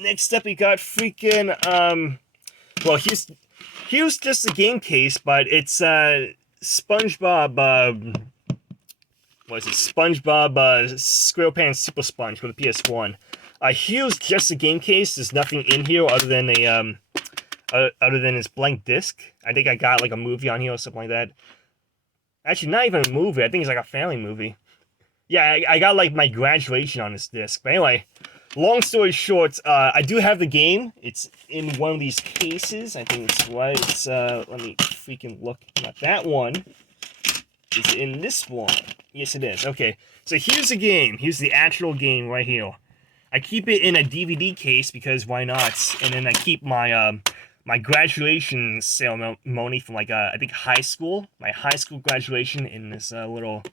next up we got freaking well, here's just a game case, but it's SpongeBob what is it? SpongeBob SquarePants Super Sponge for the PS1. Here's just a game case. There's nothing in here other than a other than this blank disc. I think I got like a movie on here or something like that. Actually, not even a movie. I think it's like a family movie. Yeah, I got like my graduation on this disc. But anyway, long story short, I do have the game. It's in one of these cases. I think it's right. It's let me freaking look. Not that one. Is it in this one? Yes, it is. Okay, so here's the game. Here's the actual game right here. I keep it in a DVD case because why not? And then I keep my my graduation ceremony from like I think high school. My high school graduation in this little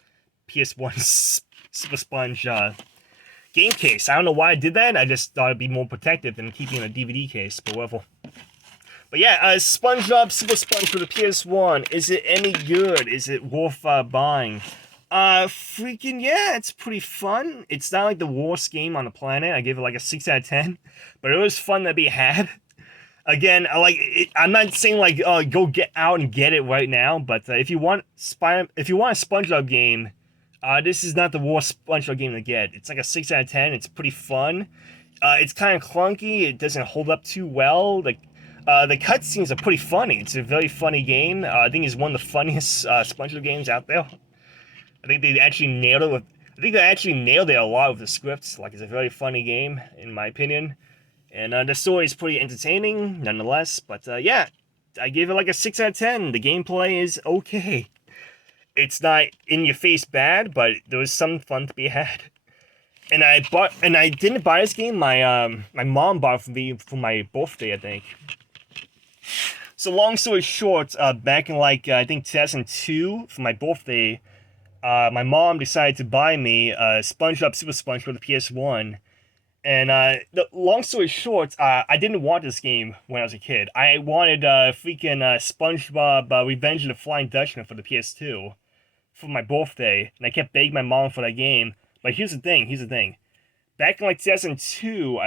PS1 Super Sponge game case. I don't know why I did that. I just thought it'd be more protective than keeping in a DVD case, but whatever. But yeah, SpongeBob Super Sponge for the PS1. Is it any good? Is it worth buying? Freaking yeah, it's pretty fun. It's not like the worst game on the planet. I gave it like a 6 out of 10, but it was fun to be had. Again, I'm not saying like go get out and get it right now, but if you want a SpongeBob game, this is not the worst SpongeBob game to get. It's like a 6 out of 10. It's pretty fun. It's kind of clunky. It doesn't hold up too well. The cutscenes are pretty funny. It's a very funny game. I think it's one of the funniest SpongeBob games out there. I think they actually nailed it a lot with the scripts. Like, it's a very funny game, in my opinion. And the story is pretty entertaining, nonetheless. But yeah, I gave it like a 6 out of 10. The gameplay is okay. It's not in your face bad, but there was some fun to be had. And I didn't buy this game. My mom bought it for me for my birthday, I think. So long story short, back in like I think 2002 for my birthday, my mom decided to buy me SpongeBob Super Sponge for the PS1. And the long story short, I didn't want this game when I was a kid. I wanted freaking SpongeBob Revenge of the Flying Dutchman for the PS2 for my birthday, and I kept begging my mom for that game. But here's the thing. Back in like 2002,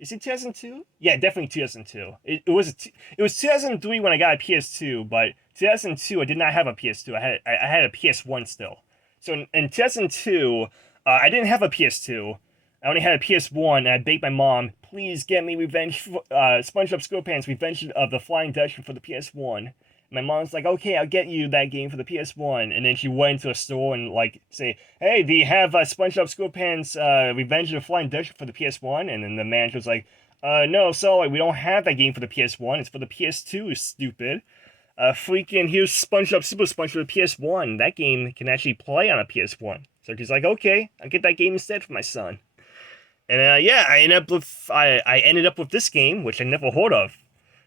is it 2002? Yeah, definitely 2002. It was 2003 when I got a PS2, but 2002 I did not have a PS2. I had a PS1 still. So in 2002, I didn't have a PS2. I only had a PS1, and I begged my mom, please get me SpongeBob SquarePants Revenge of the Flying Dutchman for the PS1. My mom's like, okay, I'll get you that game for the PS1. And then she went into a store and like say, hey, do you have SpongeBob SquarePants Revenge of the Flying Dutchman for the PS1? And then the manager was like, no, sorry, we don't have that game for the PS1. It's for the PS2, stupid. Freaking here's SpongeBob Super Sponge for the PS1. That game can actually play on a PS1. So she's like, okay, I'll get that game instead for my son. And yeah, I ended up with this game, which I never heard of.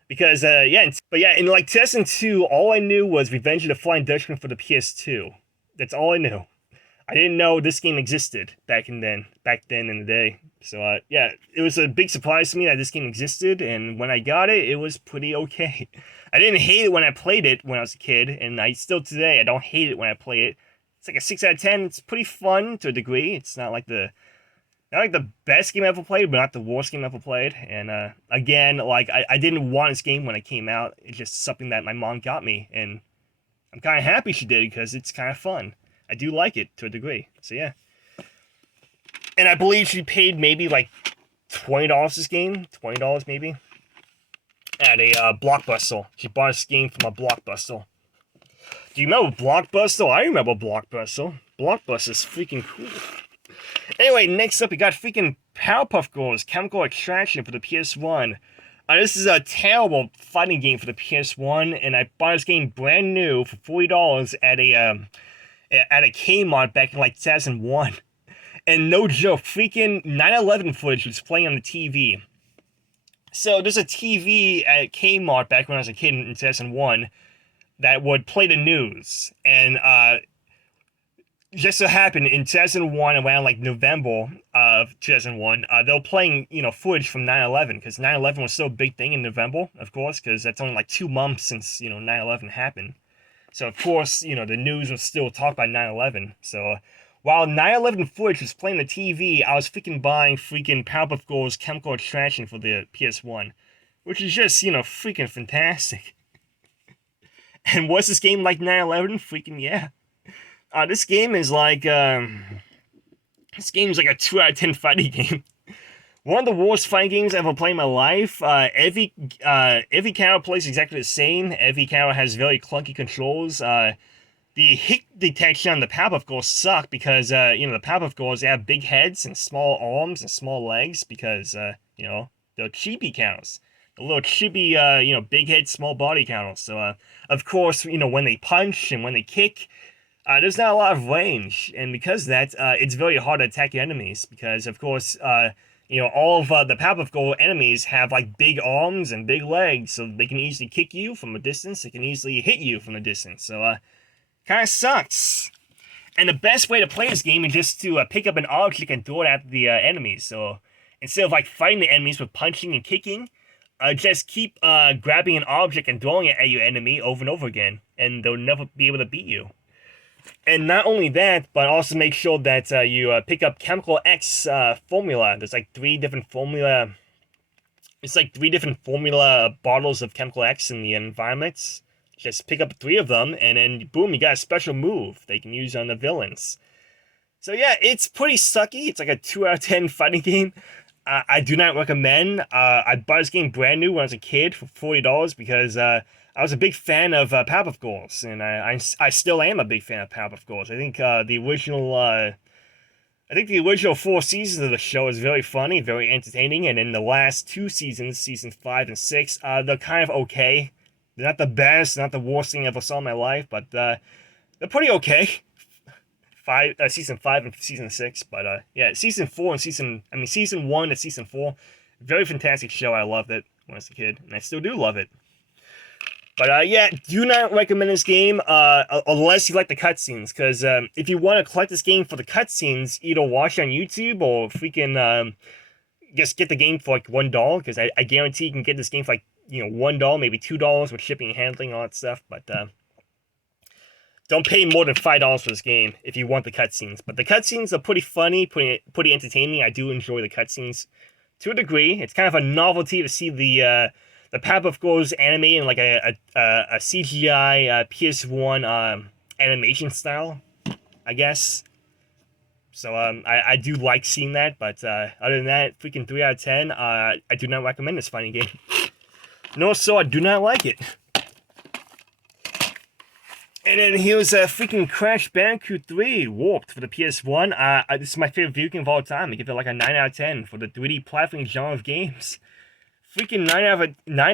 Because, in like 2002, all I knew was Revenge of the Flying Dutchman for the PS2. That's all I knew. I didn't know this game existed back then in the day. So, yeah, it was a big surprise to me that this game existed, and when I got it, it was pretty okay. I didn't hate it when I played it when I was a kid, and I don't hate it when I play it. It's like a 6 out of 10. It's pretty fun to a degree. It's not like the best game I ever played, but not the worst game I ever played. And again, like I didn't want this game when it came out. It's just something that my mom got me, and I'm kind of happy she did because it's kind of fun. I do like it to a degree. So yeah. And I believe she paid maybe like $20 this game, $20 maybe, at a Blockbuster. She bought this game from a Blockbuster. Do you remember Blockbuster? I remember Blockbuster. Blockbuster's freaking cool. Anyway, next up, we got freaking Powerpuff Girls Chemical Extraction for the PS1. This is a terrible fighting game for the PS1, and I bought this game brand new for $40 at a Kmart back in like 2001. And no joke, freaking 9/11 footage was playing on the TV. So there's a TV at Kmart back when I was a kid in 2001 that would play the news, and just so happened in 2001, around like November of 2001, they were playing, footage from 9/11, because 9/11 was so big thing in November, of course, because that's only like 2 months since, 9/11 happened. So, of course, the news was still talked about 9/11. So, while 9/11 footage was playing on the TV, I was freaking buying freaking Powerpuff Girls Chemical Attraction for the PS1, which is just, freaking fantastic. And was this game like 9/11? Freaking yeah. This game is like, this game's like a 2 out of 10 fighting game. One of the worst fighting games I've ever played in my life. Every character plays exactly the same. Every character has very clunky controls. The hit detection on the Powerpuff Girls suck because, the Powerpuff Girls, they have big heads and small arms and small legs because, they're chibi counters. The little chibi, big head, small body counters. So, of course, when they punch and when they kick, there's not a lot of range. And because of that, it's very hard to attack your enemies because, of course, all of the Powerpuff Girl enemies have like big arms and big legs, so they can easily kick you from a distance. They can easily hit you from a distance. So, kind of sucks. And the best way to play this game is just to pick up an object and throw it at the enemies. So instead of like fighting the enemies with punching and kicking, just keep grabbing an object and throwing it at your enemy over and over again, and they'll never be able to beat you. And not only that, but also make sure that you pick up Chemical X formula. There's like 3 different formula. It's like 3 different formula bottles of Chemical X in the environments. Just pick up 3 of them, and then boom, you got a special move they can use on the villains. So yeah, it's pretty sucky. It's like a 2 out of 10 fighting game. I do not recommend. I bought this game brand new when I was a kid for $40 because I was a big fan of Powerpuff Girls, and I still am a big fan of Powerpuff Girls. I think the original 4 seasons of the show is very funny, very entertaining, and in the last 2 seasons, seasons 5 and 6, they're kind of okay. They're not the best, not the worst thing I ever saw in my life, but they're pretty okay. Season 5 and season 6, but yeah, season 1 to season 4, very fantastic show. I loved it when I was a kid, and I still do love it. But yeah, do not recommend this game unless you like the cutscenes, because if you want to collect this game for the cutscenes, either watch it on YouTube or freaking just get the game for like $1, because I guarantee you can get this game for like $1, maybe $2 with shipping and handling and all that stuff. But don't pay more than $5 for this game if you want the cutscenes. But the cutscenes are pretty funny, pretty entertaining. I do enjoy the cutscenes to a degree. It's kind of a novelty to see the Powerpuff Girls anime in like a CGI PS1 animation style, I guess. So I do like seeing that, but other than that, freaking 3 out of 10. I do not recommend this fighting game. No, so I do not like it. And then here's freaking Crash Bandicoot 3 Warped for the PS1. This is my favorite video game of all time. I give it like a 9 out of 10 for the 3D platforming genre of games. Freaking 9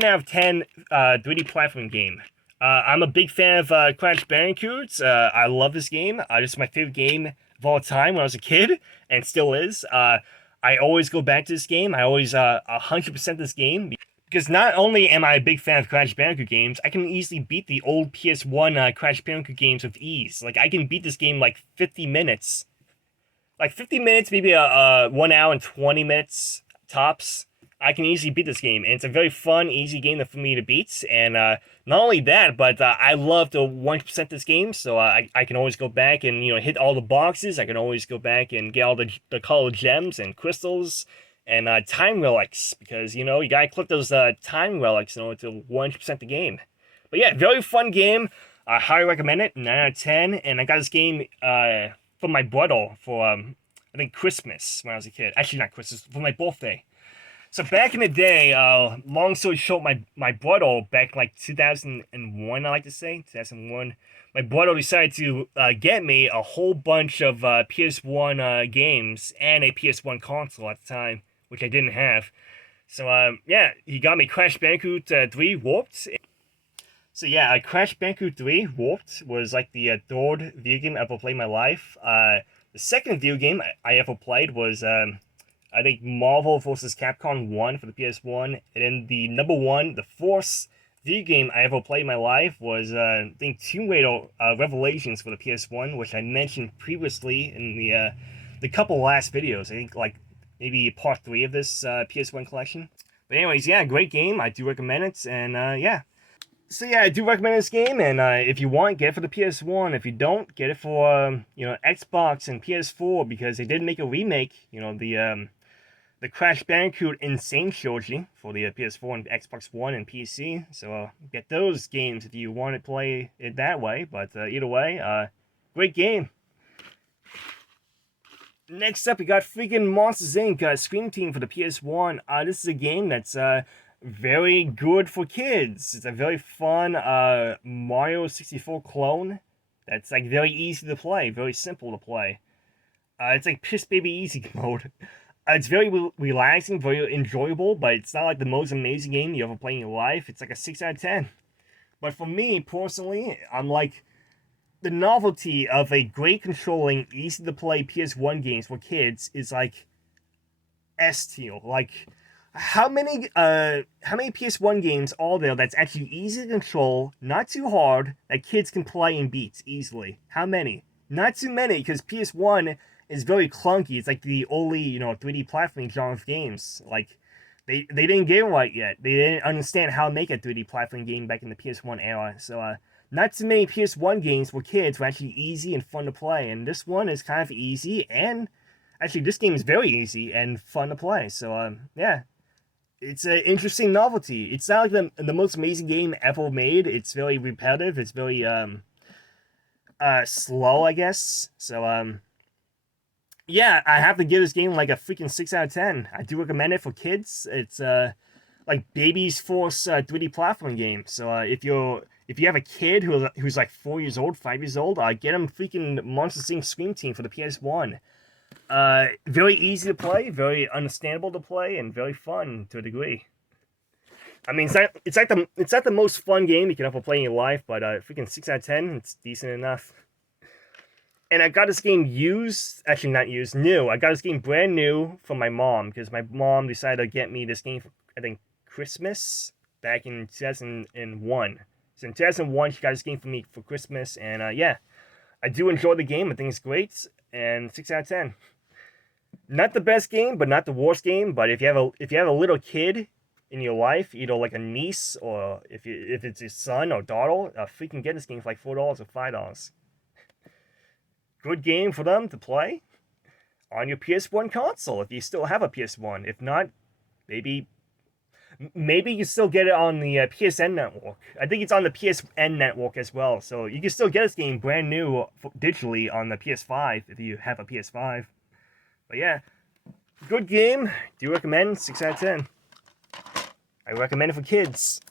out of 10 3D platforming game. I'm a big fan of Crash Bandicoot. I love this game. This is my favorite game of all time when I was a kid, and still is. I always go back to this game. I always 100% this game. Because not only am I a big fan of Crash Bandicoot games, I can easily beat the old PS1 Crash Bandicoot games with ease. Like, I can beat this game like 50 minutes. Like, 50 minutes, maybe 1 hour and 20 minutes tops. I can easily beat this game. And it's a very fun, easy game for me to beat. And not only that, but I love to 100% this game. So I can always go back and, hit all the boxes. I can always go back and get all the colored gems and crystals. And time relics, because, you gotta collect those time relics in order to 100% the game. But yeah, very fun game. I highly recommend it, 9 out of 10. And I got this game for my brother for, I think, Christmas when I was a kid. Actually, not Christmas, for my birthday. So back in the day, long story short, my brother, back in like 2001, I like to say, 2001, my brother decided to get me a whole bunch of PS1 games and a PS1 console at the time, which I didn't have. So, yeah, he got me Crash Bandicoot 3 Warped. So, yeah, Crash Bandicoot 3 Warped was like the third video game I ever played in my life. The second video game I ever played was, I think, Marvel vs. Capcom 1 for the PS1. And then the number 1, the fourth video game I ever played in my life was, I think, Tomb Raider Revelations for the PS1, which I mentioned previously in the couple last videos. I think, like, maybe part 3 of this PS1 collection. But anyways, yeah, great game. I do recommend it, and yeah. So yeah, I do recommend this game, and if you want, get it for the PS1. If you don't, get it for Xbox and PS4 because they did make a remake. The Crash Bandicoot Insane Trilogy for the PS4 and Xbox One and PC. So get those games if you want to play it that way. But either way, great game. Next up, we got freaking Monsters Inc. Scream Team for the PS1. This is a game that's very good for kids. It's a very fun Mario 64 clone that's like very easy to play, very simple to play. It's like Piss Baby Easy mode. It's very relaxing, very enjoyable, but it's not like the most amazing game you ever play in your life. It's like a 6 out of 10. But for me, personally, I'm like, the novelty of a great controlling, easy to play PS1 games for kids is like S tier. Like, how many PS1 games are there that's actually easy to control, not too hard, that kids can play and beat easily? How many? Not too many, because PS1 is very clunky. It's like the only 3D platforming genre of games. Like, they didn't get it right yet. They didn't understand how to make a 3D platforming game back in the PS1 era. So not too many PS1 games for kids were actually easy and fun to play, and this one is kind of easy, and actually this game is very easy and fun to play. So yeah, it's an interesting novelty. It's not like the most amazing game ever made. It's very repetitive. It's very slow, I guess. So yeah, I have to give this game like a freaking 6 out of 10. I do recommend it for kids. It's like Baby's Force 3D platforming game. So if you have a kid who's like 4 years old, 5 years old, get them freaking Monsters Inc. Scream Team for the PS1. Very easy to play, very understandable to play, and very fun to a degree. I mean, it's not the most fun game you can ever play in your life, but freaking 6 out of 10, it's decent enough. And I got this game new. I got this game brand new from my mom, because my mom decided to get me this game for, I think, Christmas back in 2001. So in 2001, she got this game for me for Christmas, and yeah, I do enjoy the game. I think it's great, and 6 out of 10. Not the best game, but not the worst game. But if you have a little kid in your life, either like a niece or if it's your son or daughter, freaking get this game for like $4 or $5. Good game for them to play on your PS1 console if you still have a PS1. If not, maybe you still get it on the PSN network. I think it's on the PSN network as well. So you can still get this game brand new digitally on the PS5 if you have a PS5. But yeah, good game. Do recommend 6 out of 10. I recommend it for kids.